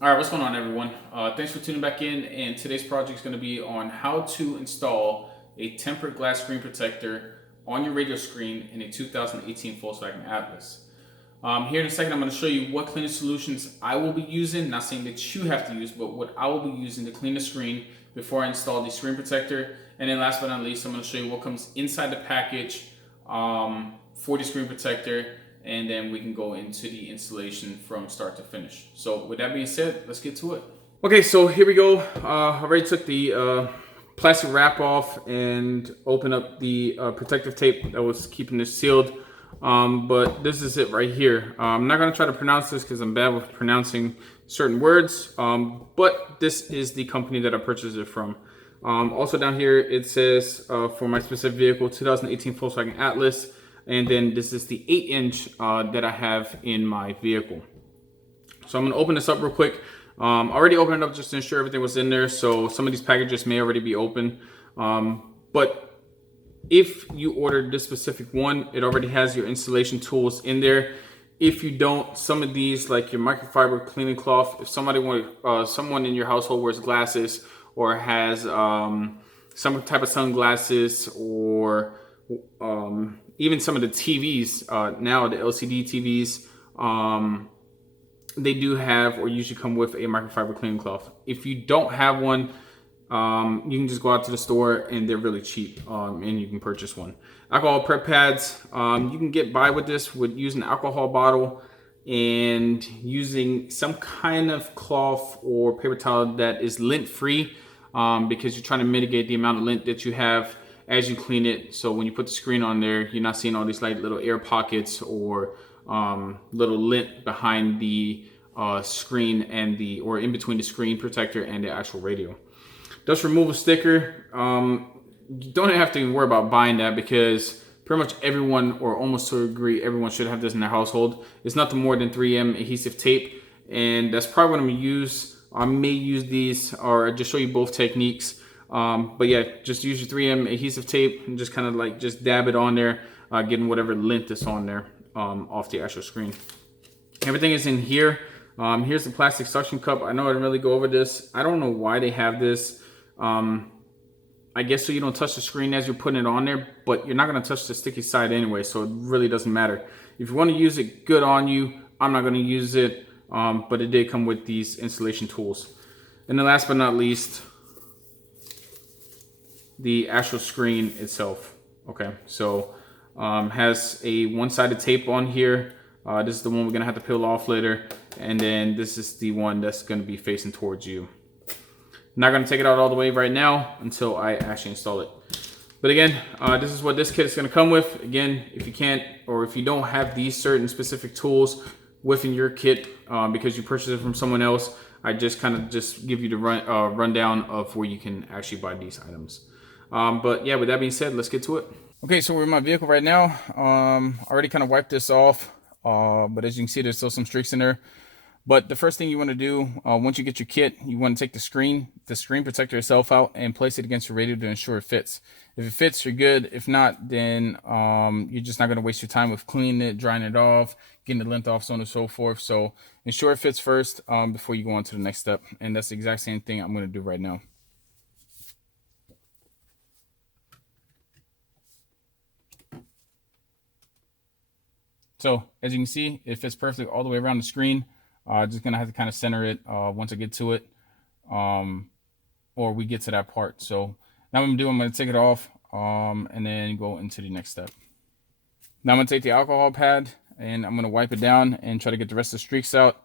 All right, what's going on, everyone? Thanks for tuning back in. And today's project is going to be on how to install a tempered glass screen protector on your radio screen in a 2018 Volkswagen Atlas. Here in a second, I'm going to show you what cleaning solutions I will be using. Not saying that you have to use, but what I will be using to clean the screen before I install the screen protector. And then, last but not least, I'm going to show you what comes inside the package for the screen protector, and then we can go into the installation from start to finish. So with that being said, let's get to it. Okay, so here we go. I already took the plastic wrap off and opened up the protective tape that was keeping this sealed. But this is it right here. I'm not going to try to pronounce this because I'm bad with pronouncing certain words. But this is the company that I purchased it from. Also down here it says for my specific vehicle, 2018 Volkswagen Atlas. And then this is the 8-inch that I have in my vehicle. So I'm going to open this up real quick. Already opened it up just to ensure everything was in there. So some of these packages may already be open. But if you ordered this specific one, it already has your installation tools in there. If you don't, some of these, like your microfiber cleaning cloth, if someone in your household wears glasses or has some type of sunglasses, or even some of the TVs, now the LCD TVs, they do have or usually come with a microfiber cleaning cloth. If you don't have one, you can just go out to the store and they're really cheap, and you can purchase one. Alcohol prep pads, you can get by with this with using an alcohol bottle and using some kind of cloth or paper towel that is lint free, because you're trying to mitigate the amount of lint that you have as you clean it. So when you put the screen on there, you're not seeing all these like little air pockets or little lint behind the screen and or in between the screen protector and the actual radio. Dust removal sticker. You don't have to even worry about buying that because pretty much everyone, or almost to a degree, everyone should have this in their household. It's nothing more than 3M adhesive tape, and that's probably what I'm gonna use. I may use these or just show you both techniques. But yeah, just use your 3M adhesive tape and just kind of like just dab it on there, getting whatever lint that's on there off the actual screen. Everything is in here. Here's the plastic suction cup. I know I didn't really go over this. I don't know why they have this. I guess so you don't touch the screen as you're putting it on there, but you're not going to touch the sticky side anyway, so it really doesn't matter. If you want to use it, good on you. I'm not going to use it, but it did come with these installation tools. And then last but not least, the actual screen itself. Okay, so has a one-sided tape on here. This is the one we're going to have to peel off later, and then this is the one that's going to be facing towards you. Not going to take it out all the way right now until I actually install it. But again, this is what this kit is going to come with. Again, if you can't, or if you don't have these certain specific tools within your kit because you purchased it from someone else, I just kind of just give you the rundown of where you can actually buy these items. But yeah, with that being said, let's get to it. Okay, so we're in my vehicle right now. I already kind of wiped this off, but as you can see, there's still some streaks in there. But the first thing you want to do, once you get your kit, you want to take the screen protector itself out and place it against your radio to ensure it fits. If it fits, you're good. If not, then you're just not going to waste your time with cleaning it, drying it off, getting the lint off, so on and so forth. So ensure it fits first before you go on to the next step. And that's the exact same thing I'm going to do right now. So as you can see, it fits perfectly all the way around the screen. Just gonna have to kind of center it once I get to it, or we get to that part. So now what I'm gonna take it off and then go into the next step. Now I'm gonna take the alcohol pad and I'm gonna wipe it down and try to get the rest of the streaks out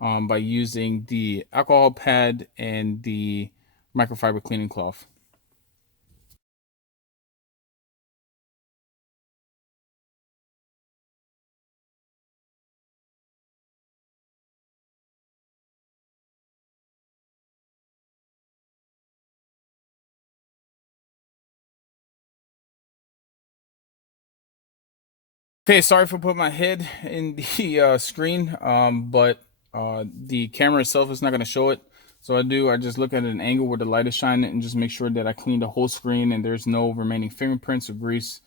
by using the alcohol pad and the microfiber cleaning cloth. Okay, sorry for putting my head in the screen, but the camera itself is not going to show it. So I just look at an angle where the light is shining and just make sure that I clean the whole screen and there's no remaining fingerprints or grease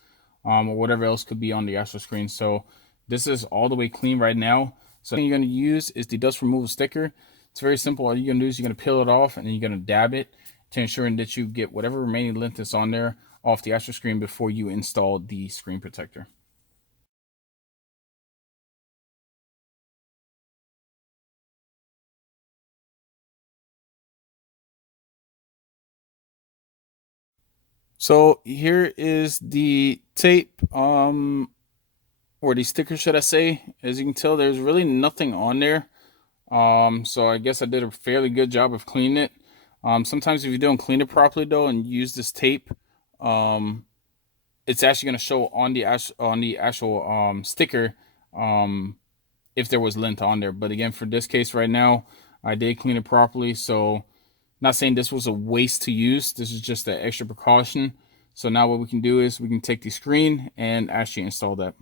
or whatever else could be on the actual screen. So this is all the way clean right now. So the thing you're going to use is the dust removal sticker. It's very simple. All you're gonna do is you're gonna peel it off and then you're gonna dab it to ensure that you get whatever remaining lint that's on there off the actual screen before you install the screen protector. So here is the tape, or the sticker, should I say. As you can tell, there's really nothing on there. So I guess I did a fairly good job of cleaning it. Sometimes if you don't clean it properly though and use this tape, it's actually going to show on the actual sticker if there was lint on there. But again, for this case right now, I did clean it properly. So not saying this was a waste to use. This is just an extra precaution. So now what we can do is we can take the screen and actually install that.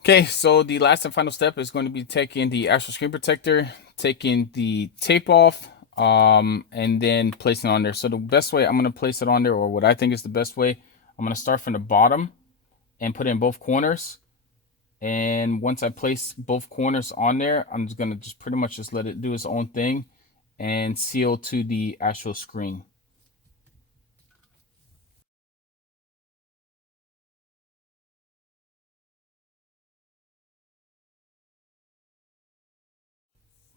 Okay, so the last and final step is going to be taking the actual screen protector, taking the tape off, and then placing it on there. So the best way I'm going to place it on there, or what I think is the best way, I'm going to start from the bottom and put it in both corners. And once I place both corners on there, I'm just going to just pretty much just let it do its own thing and seal to the actual screen.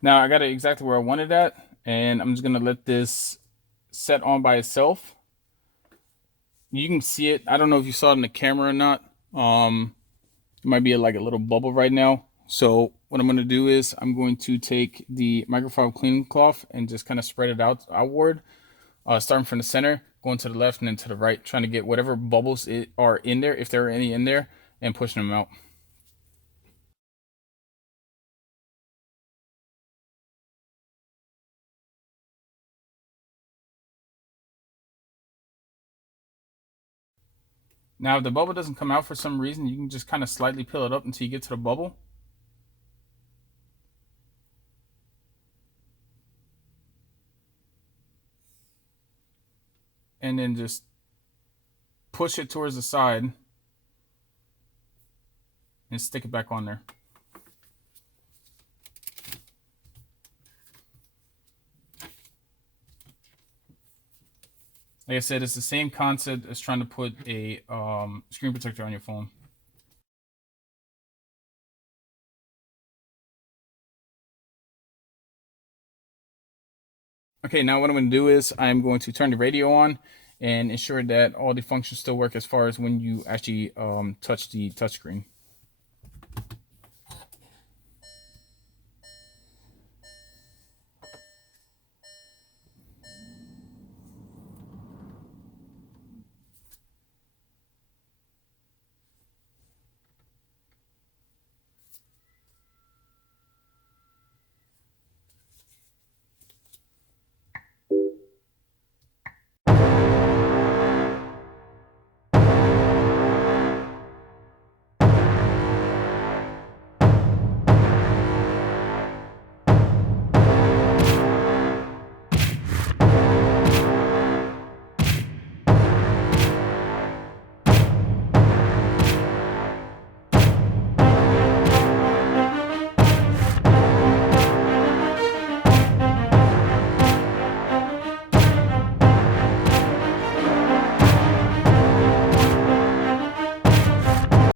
Now I got it exactly where I wanted that, and I'm just going to let this set on by itself. You can see it. I don't know if you saw it in the camera or not. It might be like a little bubble right now. So what I'm going to do is I'm going to take the microfiber cleaning cloth and just kind of spread it outward, starting from the center, going to the left and then to the right, trying to get whatever bubbles are in there, if there are any in there, and pushing them out. Now, if the bubble doesn't come out for some reason, you can just kind of slightly peel it up until you get to the bubble. And then just push it towards the side and stick it back on there. Like I said, it's the same concept as trying to put a screen protector on your phone. Okay, now what I'm going to do is I'm going to turn the radio on and ensure that all the functions still work as far as when you actually touch the touchscreen.